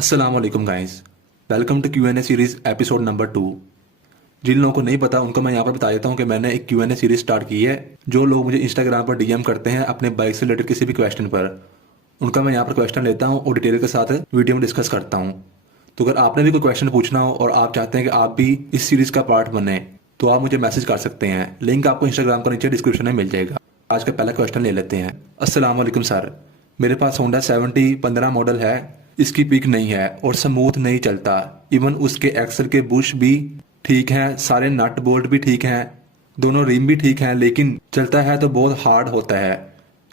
अस्सलाम वालेकुम guys. Welcome to Q&A series episode number 2। जिन लोगों को नहीं पता उनको मैं यहाँ पर बता देता हूँ कि मैंने एक Q&A सीरीज स्टार्ट की है। जो लोग मुझे इंस्टाग्राम पर डीएम करते हैं अपने बाइक से रिलेटेड किसी भी क्वेश्चन पर, उनका मैं यहाँ पर क्वेश्चन लेता हूँ और डिटेल के साथ वीडियो में डिस्कस करता हूँ। तो अगर आपने भी कोई क्वेश्चन पूछना हो और आप चाहते हैं कि आप भी इस सीरीज का पार्ट बने तो आप मुझे मैसेज कर सकते हैं। लिंक आपको इंस्टाग्राम का नीचे डिस्क्रिप्शन में मिल जाएगा। आज का पहला क्वेश्चन ले लेते हैं। अस्सलाम वालेकुम सर, मेरे पास होंडा 7015 मॉडल है। इसकी पिक नहीं है और स्मूथ नहीं चलता। इवन उसके एक्सल के बुश भी ठीक हैं, सारे नट बोल्ट भी ठीक हैं, दोनों रिम भी ठीक हैं, लेकिन चलता है तो बहुत हार्ड होता है।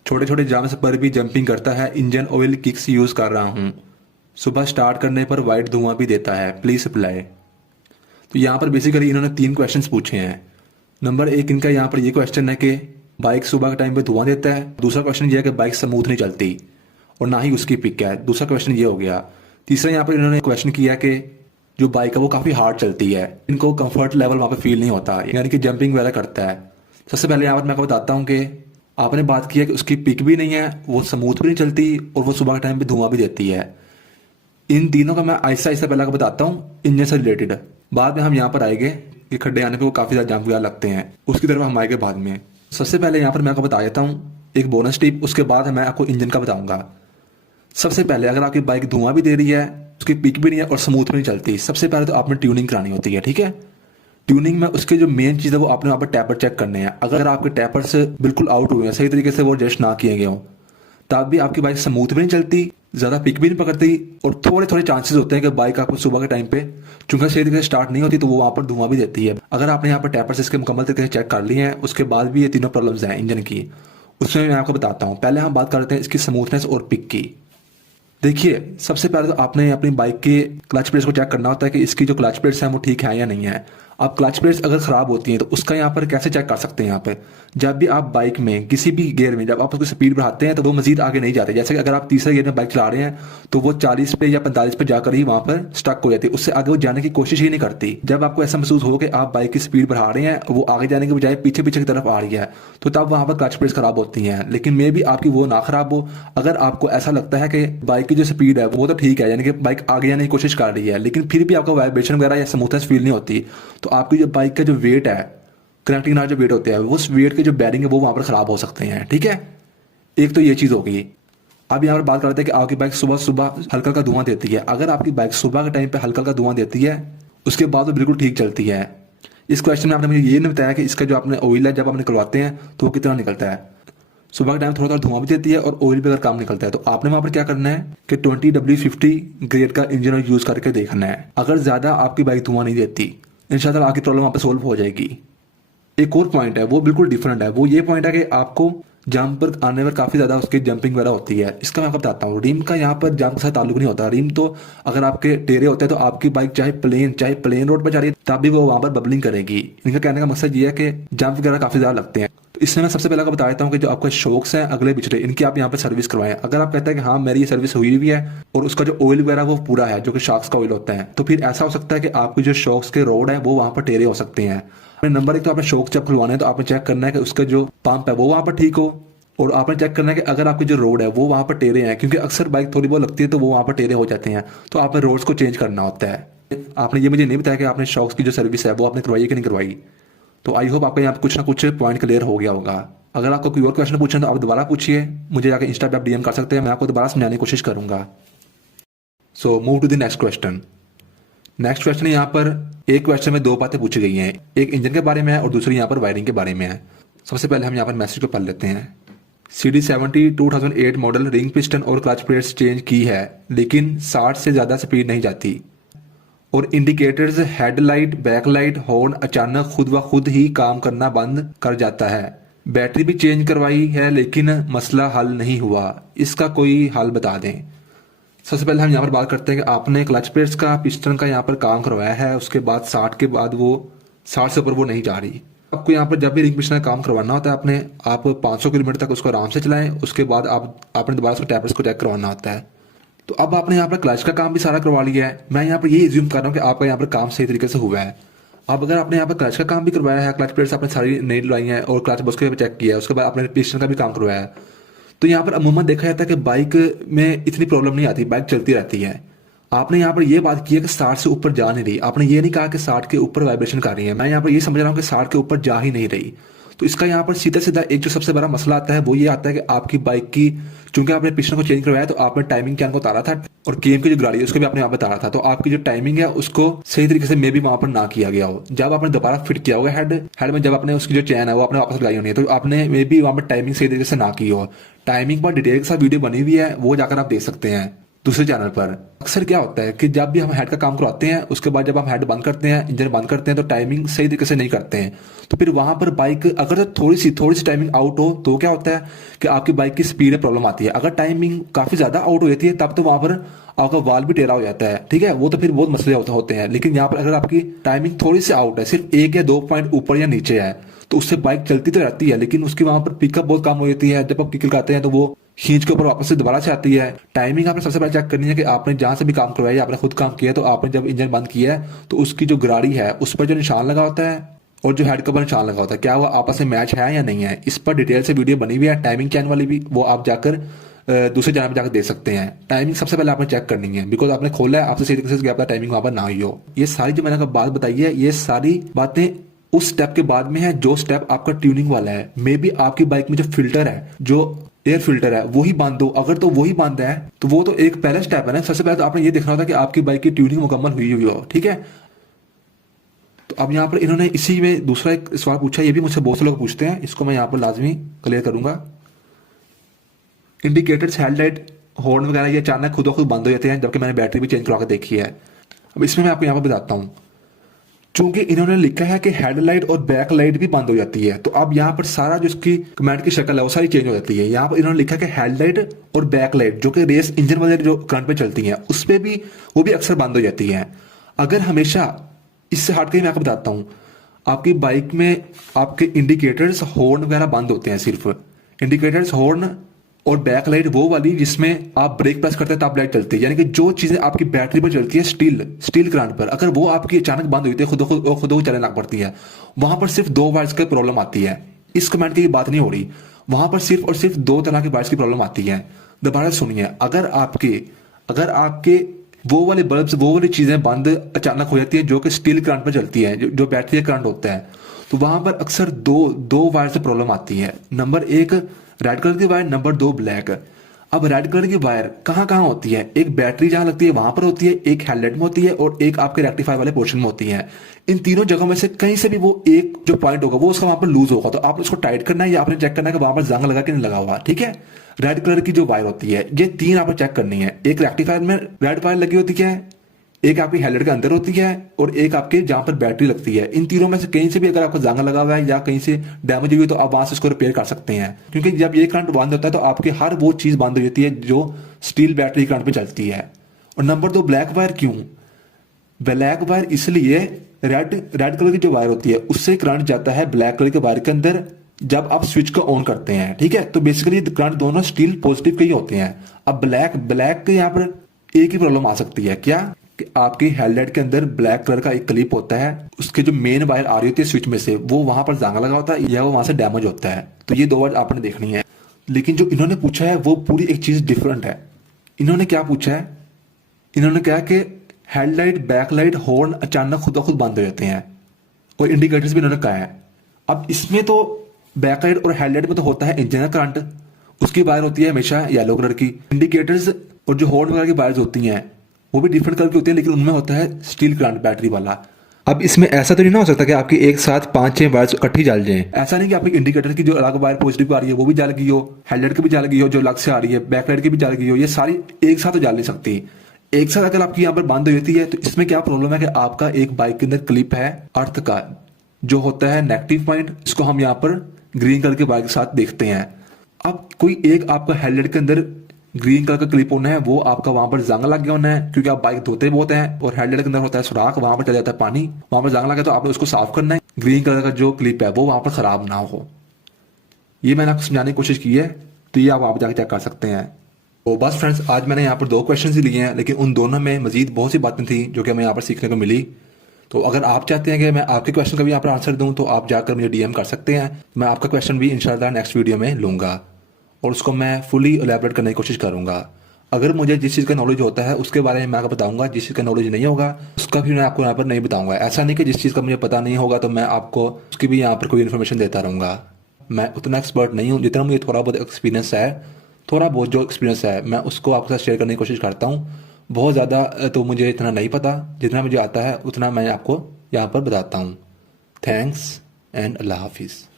छोटे छोटे जम्प्स पर भी जंपिंग करता है। इंजन ऑयल किक्स यूज कर रहा हूँ। सुबह स्टार्ट करने पर वाइट धुआं भी देता है। Please apply. तो यहाँ पर बेसिकली इन्होंने 3 क्वेश्चंस पूछे हैं। नंबर 1 इनका यहाँ पर ये क्वेश्चन है कि बाइक सुबह के टाइम पे धुआं देता है। दूसरा क्वेश्चन ये है कि बाइक स्मूथ नहीं चलती और ना ही उसकी पिक है। दूसरा क्वेश्चन ये हो गया। तीसरा यहाँ पर इन्होंने क्वेश्चन किया कि जो बाइक है वो काफ़ी हार्ड चलती है, इनको कंफर्ट लेवल वहाँ पे फील नहीं होता, यानी कि जंपिंग वगैरह करता है। सबसे पहले यहाँ पर मैं आपको बताता हूँ कि आपने बात की है कि उसकी पिक भी नहीं है, वो स्मूथ भी नहीं चलती और वो सुबह के टाइम पे धुआं भी देती है। इन तीनों का मैं आहिस्ता आहिस्ता पहले आपको बताता हूँ इंजन से रिलेटेड। बाद में हम यहाँ पर आएंगे कि खड्डे आने पे वो काफ़ी ज़्यादा जंप वगैरह लगते हैं, उसकी तरफ हम आएंगे बाद में। सबसे पहले यहाँ पर मैं आपको बता देता हूँ एक बोनस टिप, उसके बाद मैं आपको इंजन का बताऊंगा। सबसे पहले अगर आपकी बाइक धुआं भी दे रही है, उसकी पिक भी नहीं है और स्मूथ भी नहीं चलती, सबसे पहले तो आपने ट्यूनिंग करानी होती है। ठीक है, ट्यूनिंग में उसके जो मेन चीज़ है वो आपने वहाँ पर टैपर चेक करने हैं। अगर आपके टैपर से बिल्कुल आउट हुए हैं, सही तरीके से वो एडजस्ट ना किए गए हों, तब भी आपकी बाइक स्मूथ भी नहीं चलती, ज़्यादा पिक भी नहीं पकड़ती और थोड़े थोड़े चांसेस होते हैं कि बाइक आपको सुबह के टाइम पे चूंकि सही तरीके से स्टार्ट नहीं होती तो वो वहाँ पर धुआं भी देती है। अगर आपने यहाँ पर टैपर से इसके मुकम्मल तरीके से चेक कर लिए हैं, उसके बाद भी ये तीनों प्रॉब्लम्स हैं इंजन की, उसमें मैं आपको बताता हूँ। पहले हम बात करते हैं इसकी स्मूथनेस और पिक की। देखिए, सबसे पहले तो आपने अपनी बाइक के क्लच प्लेट्स को चेक करना होता है कि इसकी जो क्लच प्लेट्स हैं वो ठीक है या नहीं है। अब क्लच प्लेट्स अगर ख़राब होती हैं तो उसका यहाँ पर कैसे चेक कर सकते हैं। यहाँ पे जब भी आप बाइक में किसी भी गियर में जब आप उसकी स्पीड बढ़ाते हैं तो वो मजीद आगे नहीं जाते। जैसे कि अगर आप तीसरे गियर में बाइक चला रहे हैं तो वो 40 पे या 45 पे जाकर ही वहाँ पर स्टक हो जाती है, उससे आगे वो जाने की कोशिश ही नहीं करती। जब आपको ऐसा महसूस हो कि आप बाइक की स्पीड बढ़ा रहे हैं, वो आगे जाने के बजाय पीछे पीछे की तरफ आ रही है, तो तब वहाँ पर क्लच प्लेट्स खराब होती हैं। लेकिन मे भी आपकी वो ना खराब हो। अगर आपको ऐसा लगता है कि बाइक की जो स्पीड है वो तो ठीक है, यानी कि बाइक आगे जाने की कोशिश कर रही है, लेकिन फिर भी आपको वाइब्रेशन वगैरह या स्मूथनेस फील नहीं होती, तो आपकी जो बाइक का जो वेट है, कनेक्टिंग नाट जो वेट होते हैं, उस वेट के जो बैरिंग है वो वहां पर खराब हो सकते हैं। ठीक है, एक तो ये चीज होगी। अब यहाँ पर बात करते हैं कि आपकी बाइक सुबह सुबह हल्का का धुआं देती है। अगर आपकी बाइक सुबह के टाइम पे हल्का का धुआं देती है, उसके बाद वो बिल्कुल ठीक चलती है। इस क्वेश्चन में आपने मुझे ये नहीं बताया कि इसका जो आपने ऑयल है जब आप निकलवाते हैं तो वो कितना निकलता है। सुबह के टाइम थोड़ा थोड़ा धुआं भी देती है और ऑयल भी अगर कम निकलता है, तो आपने वहां पर क्या करना है कि 20W50 ग्रेड का इंजन ऑयल यूज करके देखना है। अगर ज्यादा आपकी बाइक धुआं नहीं देती, इंशाल्लाह आपकी प्रॉब्लम वहां पर सोल्व हो जाएगी। एक और पॉइंट है वो बिल्कुल डिफरेंट है। वो ये पॉइंट है कि आपको जंप पर आने पर काफी ज्यादा उसकी जंपिंग वगैरह होती है। इसका मैं आपको बताता हूँ। रिम का यहाँ पर जंप के साथ ताल्लुक नहीं होता। रिम तो अगर आपके टेढ़े होते हैं तो आपकी बाइक चाहे प्लेन रोड पर जा रही है तब भी वो वहां पर बबलिंग करेगी। इनका कहने का मकसद ये है कि जंप वगैरह काफी ज्यादा लगते हैं। तो इसमें मैं सबसे पहले आपको बता देता हूँ कि जो आपके शॉक्स हैं अगले पिछले, इनकी आप यहाँ पर सर्विस करवाएं। अगर आप कहते हैं कि हाँ मेरी ये सर्विस हुई हुई है और उसका जो ऑयल वगैरह वो पूरा है, जो कि शॉक्स का ऑयल होता है, तो फिर ऐसा हो सकता है कि आपकी जो शॉक्स के रोड है वो वहां पर टेढ़े हो सकते हैं। नंबर 1 तो आपने शॉक जब खुलवाना है तो आपने चेक करना है कि उसका जो पंप है वो वहां पर ठीक हो, और आपने चेक करना है कि अगर आपकी जो रोड है वो वहां पर टेढ़े हैं, क्योंकि अक्सर बाइक थोड़ी बहुत लगती है तो वो वहां पर टेढ़े हो जाते हैं, तो आपने रोड्स को चेंज करना होता है। आपने ये मुझे नहीं बताया कि आपने शॉक्स की जो सर्विस है वो आपने करवाई है कि नहीं करवाई। तो आई होप आपका यहाँ पर कुछ ना कुछ पॉइंट क्लियर हो गया होगा। अगर आपको कोई और क्वेश्चन पूछना तो आप दोबारा पूछिए, मुझे जाकर इंस्टा पे आप डीएम कर सकते हैं, मैं आपको दोबारा समझाने की कोशिश करूंगा। So move to the next question. Next question यहाँ पर एक क्वेश्चन में 2 बातें पूछी गई हैं, एक इंजन के बारे में है और दूसरी यहाँ पर वायरिंग के बारे में है। सबसे पहले हम यहाँ पर मैसेज को पढ़ लेते हैं। CD70 2008 मॉडल रिंग पिस्टन और क्लच प्लेट्स चेंज की है, लेकिन 60 से ज्यादा स्पीड नहीं जाती और इंडिकेटर्स, हेडलाइट, बैकलाइट, हॉर्न अचानक खुद व खुद ही काम करना बंद कर जाता है। बैटरी भी चेंज करवाई है लेकिन मसला हल नहीं हुआ, इसका कोई हल बता दें। सबसे पहले हम यहाँ पर बात करते हैं कि आपने क्लच प्लेट्स का, पिस्टन का यहाँ पर काम करवाया है, उसके बाद 60 के बाद वो 60 से ऊपर वो नहीं जा रही। आपको यहाँ पर जब भी रिंग पिस्टन का काम करवाना होता है आपने आप 500 किलोमीटर तक उसको आराम से चलाएं, उसके बाद आपने दोबारा उसको टैपर्स को चेक करवाना होता है। तो अब आपने यहाँ पर क्लच का काम भी सारा करवा लिया है। मैं यहाँ पर ये एज्यूम कर रहा हूँ कि आपका यहाँ पर काम सही तरीके से हुआ है। अब अगर आपने यहाँ पर क्लच का काम भी करवाया है, क्लच प्लेट्स आपने सारी नई डलवाई है और क्लच बॉक्स को चेक किया है, उसके बाद आपने पिस्टन का भी काम करवाया है, तो यहाँ पर अमूमन देखा जाता है कि बाइक में इतनी प्रॉब्लम नहीं आती, बाइक चलती रहती है। आपने यहाँ पर ये बात की है कि 60 से ऊपर जा नहीं रही, आपने ये नहीं कहा कि 60 के ऊपर वाइब्रेशन कर रही है। मैं यहाँ पर ये समझ रहा हूँ कि 60 के ऊपर जा ही नहीं रही। तो इसका यहाँ पर सीधा सीधा एक जो सबसे बड़ा मसला आता है वो ये आता है कि आपकी बाइक की, चूंकि आपने पिस्टन को चेंज करवाया तो आपने टाइमिंग कैन को उतारा था और केएम की जो गाड़ी है उसको भी आपने यहाँ पर उतारा था, तो आपकी जो टाइमिंग है उसको सही तरीके से मे भी वहां पर ना किया गया हो। जब आपने दोबारा फिट किया होगा हेड में, जब आपने उसकी जो चैन है वो आपने वापस लगाई होनी है, तो आपने मे भी वहां पर टाइमिंग सही तरीके से ना की हो। टाइमिंग पर डिटेल के साथ वीडियो बनी हुई है, वो जाकर आप देख सकते हैं दूसरे चैनल पर। अक्सर क्या होता है कि जब भी हम हेड का काम करवाते हैं उसके बाद जब हम हेड बंद करते हैं, इंजन बंद करते हैं, तो टाइमिंग सही तरीके से नहीं करते हैं, तो फिर वहां पर बाइक अगर तो थोड़ी सी टाइमिंग आउट हो तो क्या होता है कि आपकी बाइक की स्पीड में प्रॉब्लम आती है। अगर टाइमिंग काफी ज्यादा आउट हो जाती है तब तो वहां पर आपका वाल भी टेढ़ा हो जाता है, ठीक है, वो तो फिर बहुत मसले होते हैं। लेकिन यहाँ पर अगर आपकी टाइमिंग थोड़ी सी आउट है, सिर्फ 1 या 2 पॉइंट ऊपर या नीचे है, तो उससे बाइक चलती तो रहती है लेकिन उसकी वहां पर पिकअप बहुत कम हो जाती है। जब आप किक लगाते हैं तो वो खींच के ऊपर वापस से दोबारा से आती है। टाइमिंग आपने सबसे पहले चेक करनी है कि आपने जहां से भी काम करवाया, आपने खुद काम किया, तो आपने जब इंजन बंद किया है तो उसकी जो गाड़ी है उस पर जो निशान लगा होता है और जो हेड के ऊपर निशान लगा होता है, क्या वो आपस में मैच है या नहीं है। इस पर डिटेल से वीडियो बनी हुई है टाइमिंग चैन वाली भी, वो आप जाकर दूसरे चैनल में जाकर देख सकते हैं। टाइमिंग सबसे पहले आपने चेक करनी है, बिकॉज आपने खोला है, आपसे सही तरीके से गया टाइमिंग वहां पर ना हुई हो। ये सारी जो मैंने बात बताई है, ये सारी बातें उस स्टेप के बाद में है जो स्टेप आपका ट्यूनिंग वाला है। मे बी आपकी बाइक में जो फिल्टर है, जो एयर फिल्टर है, वही बांध दो। अगर तो वही बांधा है तो वो तो एक पहला स्टेप है ना। सबसे पहले तो आपने ये देखना होता है कि आपकी बाइक की ट्यूनिंग मुकम्मल हुई हो, ठीक है। तो अब यहाँ पर इन्होंने इसी में दूसरा एक सवाल पूछा, ये भी मुझसे बहुत से लोग पूछते हैं, इसको मैं यहाँ पर लाजमी क्लियर करूंगा। इंडिकेटर्स, हेडलाइट, हॉर्न वगैरह ये अचानक खुद ब खुद बंद हो जाते हैं, जबकि मैंने बैटरी भी चेंज करवा के देखी है। अब इसमें मैं आपको यहाँ पर बताता हूँ, चूंकि इन्होंने लिखा है कि हेडलाइट और बैक लाइट भी बंद हो जाती है, तो अब यहाँ पर सारा जो इसकी कमांड की शक्ल है वो सारी चेंज हो जाती है। यहाँ पर इन्होंने लिखा है कि हेडलाइट और बैक लाइट जो कि रेस इंजन वाले जो करंट पे चलती हैं उस पर भी वो भी अक्सर बंद हो जाती हैं। अगर हमेशा इससे हट के मैं आपको बताता हूँ, आपकी बाइक में आपके इंडिकेटर्स, हॉर्न वगैरह बंद होते हैं, सिर्फ इंडिकेटर्स, हॉर्न और बैक लाइट वो वाली जिसमें आप ब्रेक प्रेस करते हैं तब लाइट चलती है। यानी कि जो चीजें आपकी बैटरी पर चलती है स्टील करंट पर, अगर वो आपकी अचानक बंद होती है, खुद चलने लग पड़ती है, वहां पर सिर्फ 2 वायर्स की प्रॉब्लम आती है। इस कमेंट की बात नहीं हो रही, वहां पर सिर्फ और सिर्फ 2 तरह की वायर्स की प्रॉब्लम आती है। दोबारा सुनिए, अगर आपके वो वाले बल्ब्स, वो वाली चीजें बंद अचानक हो जाती है जो कि स्टील करंट पर चलती है, जो बैटरी करंट होता है, तो वहां पर अक्सर दो वायर से प्रॉब्लम आती है। नंबर 1 रेड कलर की वायर, नंबर 2 ब्लैक। अब रेड कलर की वायर कहाँ कहाँ होती है? एक बैटरी जहां लगती है वहां पर होती है, एक हेडलाइट में होती है और एक आपके रेक्टिफायर वाले पोर्शन में होती है। इन तीनों जगहों में से कहीं से भी वो एक जो पॉइंट होगा वो उसका वहां पर लूज होगा, तो आपने उसको टाइट करना है या आपने चेक करना है कि वहां पर जंग लगा कि नहीं लगा हुआ, ठीक है। रेड कलर की जो वायर होती है, ये 3 आपको चेक करनी है। एक रेक्टिफायर में रेड वायर लगी होती है, एक आपकी हेडलाइट के अंदर होती है और एक आपके जहां पर बैटरी लगती है। इन तीनों में से कहीं से भी अगर आपको जंग लगा हुआ है या कहीं से डैमेज हुई है तो आप वहां से इसको रिपेयर कर सकते हैं, क्योंकि जब ये करंट बंद होता है तो आपकी हर वो चीज बंद हो जाती है जो स्टील बैटरी करंट पे चलती है। और नंबर 2 ब्लैक वायर। क्यों ब्लैक वायर? इसलिए रेड कलर की जो वायर होती है उससे करंट जाता है ब्लैक कलर के वायर के अंदर जब आप स्विच को ऑन करते हैं, ठीक है। तो बेसिकली करंट दोनों स्टील पॉजिटिव के ही होते हैं। अब ब्लैक के यहाँ पर एक ही प्रॉब्लम आ सकती है, क्या कि आपकी हेडलाइट के अंदर ब्लैक कलर का एक क्लिप होता है, उसके जो मेन वायर आ रही होती है स्विच में से, वो वहां पर जांगा लगा होता है या वो वहां से डैमेज होता है। तो ये 2 बार आपने देखनी है। लेकिन जो इन्होंने पूछा है वो पूरी एक चीज डिफरेंट है। इन्होंने क्या पूछा है? इन्होंने कहा कि हेडलाइट, बैकलाइट, हॉर्न अचानक खुद ब खुद बंद हो जाते हैं और इंडिकेटर्स भी इन्होंने कहा है। अब इसमें तो बैकलाइट और हेडलाइट में तो होता है इंजन का करंट, उसकी वायर होती है हमेशा येलो कलर की। इंडिकेटर्स और जो हॉर्न वगैरह की वायर्स होती हैं वो भी डिफरेंट कलर की होती है, लेकिन उनमें होता है स्टील करंट बैटरी वाला। अब इसमें ऐसा तो नहीं ना हो सकता कि आपकी एक साथ 5-6 वायर्स इकट्ठी जल जाएं। ऐसा नहीं कि आपकी इंडिकेटर की जो अलग वायर पॉजिटिव आ रही है वो भी जल गई हो, हेडलाइट की भी जल गई हो जो अलग से आ रही है, बैकलाइट की भी जल गई हो, ये सारी एक साथ तो जल नहीं सकती। एक साथ अगर आपकी यहाँ पर बंद हो जाती है तो इसमें क्या प्रॉब्लम है कि आपका एक बाइक के अंदर क्लिप है अर्थ का जो होता है नेगेटिव पॉइंट, इसको हम यहाँ पर ग्रीन कलर के वायर के साथ देखते हैं। अब कोई एक आपका हेडलाइट के अंदर ग्रीन कलर का क्लिप होना है, वो आपका वहां पर जंग लग गया होना है, क्योंकि आप बाइक धोते बहुत हैं और हेडलाइट के अंदर होता है सुराख, वहां पर चला जाता है पानी, वहां पर जंग लगा तो आपने उसको साफ करना है। ग्रीन कलर का जो क्लिप है वो वहां पर खराब ना हो, ये मैंने आपको समझाने की कोशिश की है। तो ये आप जाकर चेक कर सकते हैं। तो बस फ्रेंड्स, आज मैंने यहाँ पर 2 क्वेश्चन ही लिए हैं, लेकिन उन दोनों में मजीद बहुत सी बातें थी जो कि हमें यहाँ पर सीखने को मिली। तो अगर आप चाहते हैं कि मैं आपके क्वेश्चन का भी यहाँ पर आंसर दूं तो आप जाकर मुझे DM कर सकते हैं। मैं आपका क्वेश्चन भी इंशाल्लाह नेक्स्ट वीडियो में लूंगा और उसको मैं फुली एलैबोरेट करने की कोशिश करूंगा। अगर मुझे जिस चीज़ का नॉलेज होता है उसके बारे में मैं आपको बताऊंगा, जिस चीज़ का नॉलेज नहीं होगा उसका भी मैं आपको यहाँ पर नहीं बताऊंगा। ऐसा नहीं कि जिस चीज़ का मुझे पता नहीं होगा तो मैं आपको उसकी भी यहाँ पर कोई इन्फॉर्मेशन देता रहूँगा। मैं उतना एक्सपर्ट नहीं हूँ, जितना मुझे थोड़ा बहुत एक्सपीरियंस है, थोड़ा बहुत जो एक्सपीरियंस है मैं उसको आपके साथ शेयर करने की कोशिश करता हूँ। बहुत ज़्यादा तो मुझे इतना नहीं पता, जितना मुझे आता है उतना मैं आपको यहाँ पर बताता हूँ। थैंक्स एंड अल्लाह हाफिज़।